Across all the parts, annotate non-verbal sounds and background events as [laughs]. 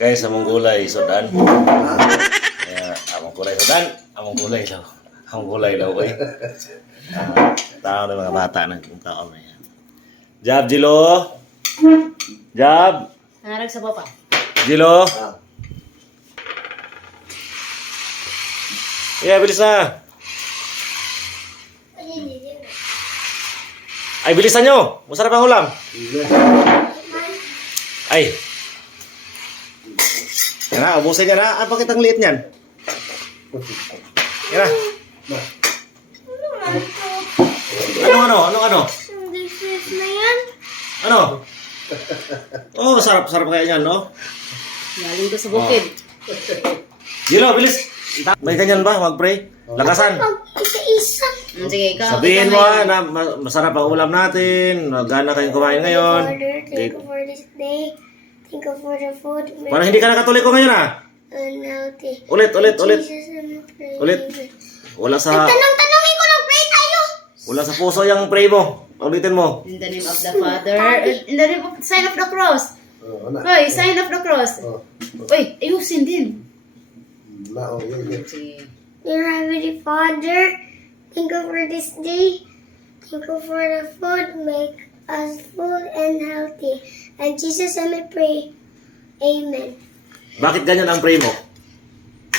Guys, among gulay, sudan. [laughs] Kaya, among gulay, sudan. Among gulay daw. Among gulay daw, eh. Ah, tao ng mga bata na kung tao na yan. Jab, Jilo. Jab. Narag sa baba. Jilo. Yeah, bilis na. Ay, bilisan nyo. Masarap ang ulam. Ay. Yan na, ubusin niya na. Ah, bakit ang liit niyan? Yan na. Ano, ano? Ano, ano? Dishes na yan. Ano? Oh, sarap, sarap kaya niyan, no? Galing ko sa bukid. Jilo, bilis. May ganyan ba? Mag-pray? Lakasan. Pag isa-isa. Mm, Sige, ikaw. Sabihin mo na ah, na ma- masarap ang ulam natin. Magana kayong kumain ngayon. Thank you for this day. Thank you for the food. Para hindi ka nakatuliko ngayon ah. Unhealthy. Ulit, ulit, ulit. Ulit. Wala sa Tanong-tanongin ko lang, pray tayo. wala sa puso yung pray mo. Ulitin mo. In the name of the Father, in the name of sign of the cross. Oh, anak. Hoy, sign of the cross. Oh, Uy, ayusin din. na, oh, yun, yun. Dear Heavenly Father, thank you for this day. Thank you for the food. Make us full and healthy. And Jesus, I may pray. Amen. Bakit ganyan ang pray mo?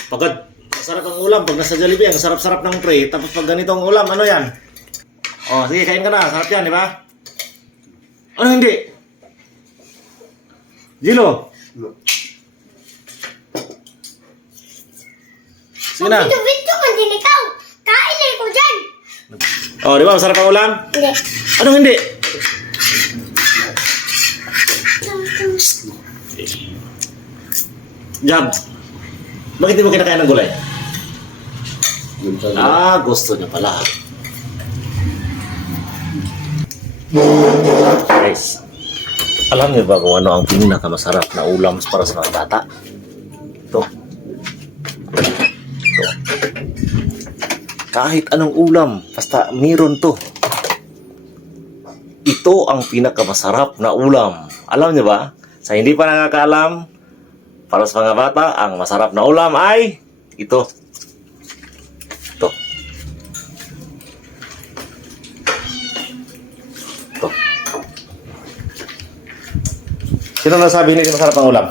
Pagkat masarap ang ulam, pag nasa Jollibee, ang sarap-sarap ng pray. Tapos pag ganito ang ulam, ano yan? Oh, sige, kain ka na. Sarap yan, di ba? Ano hindi? Jilo, No. sige na. Video-video man din ikaw. Kain na ko dyan. Oh, di ba? Masarap ang ulam? Hindi. Ano hindi? Jab, bakit di mo kinakain ng gulay? Ah, gusto niya pala. Guys, alam niyo ba kung ano ang pinakamasarap na ulam para sa mga bata? Ito. Ito. Kahit anong ulam, basta meron to. Ito ang pinakamasarap na ulam. Alam niyo ba? Sa hindi pa nakakaalam, para sa mga bata, ang masarap na ulam ay ito. Ito. Ito. Sino nasabi hindi masarap ang ulam?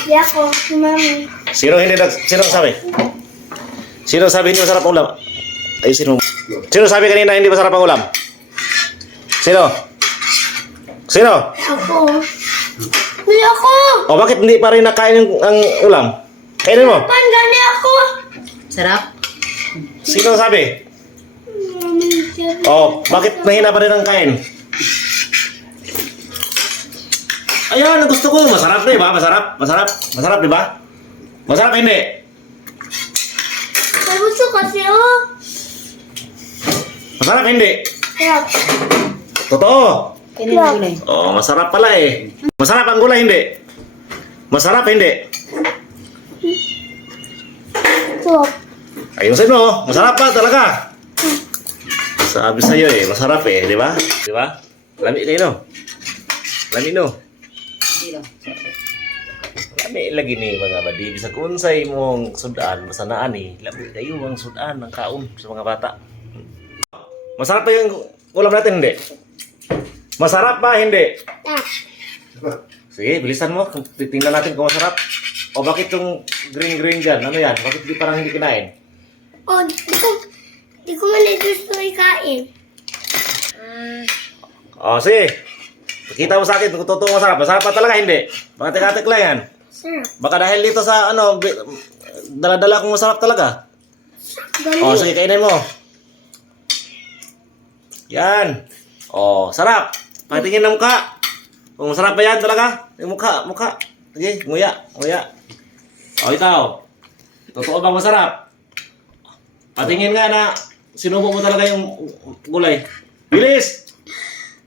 Di ako, si mami. Sino hindi sino sabi? Sino sabi hindi masarap ang ulam? Ay sino? Sino sabi kanina hindi masarap ang ulam? Sino? Sino? Ako. Hindi ako. O bakit hindi pa rin nakain yung ang ulam? Kainin mo. Pan, gani ako. Sarap. Sino sabi? Oh, bakit nahina pa rin ang kain? Ayan, ang gusto ko. Masarap di ba? Masarap? Masarap? Masarap di ba? Masarap hindi? May gusto kasi oh. Masarap hindi? Yup. Totoo. Kainin mo gulay. Oh, masarap pala eh. Masarap ang gulay hindi? Masarap hindi? Yup. Ayusin mo. Masarap pa talaga. Sabi sa'yo eh, masarap eh, di ba? Di ba? Lami kayo no? Lami no? Lami lagi ni mga badi. Bisa kunsay mong sudan, masanaan eh. Lami kayo ang sudan ng kaon sa mga bata. Masarap pa yung ulam natin, hindi? Masarap ba, hindi? Ah. Sige, bilisan mo. Titingnan natin kung masarap. O bakit yung green-green dyan? Ano yan? Bakit di parang hindi kinain? Oh, di ko, di ko man gusto ikain. O, sige. Pakita mo sa akin kung totoo masarap. Masarap pa talaga, hindi? Baka teka-tek lang yan. Sarap. Baka dahil dito sa ano, dala-dala kong masarap talaga. Gali. O, sige, kainin mo. Yan. O, sarap. Patingin ng mukha. Kung masarap ba yan talaga? Yung mukha, mukha. Sige, nguya, nguya. O, ikaw. Totoo bang masarap? Patingin nga na sinubo mo talaga yung gulay. Bilis!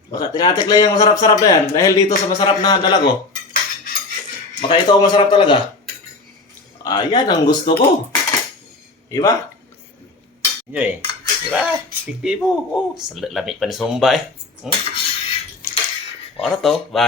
Baka tinatik lang yung masarap-sarap na yan. Dahil dito sa masarap na dala ko. Baka ito ang masarap talaga. Ayan ang gusto ko. Diba? Eh. Diba? Pipi mo. Oh, sa lami pa ni Sumba eh. Hmm? Ano to? Bye.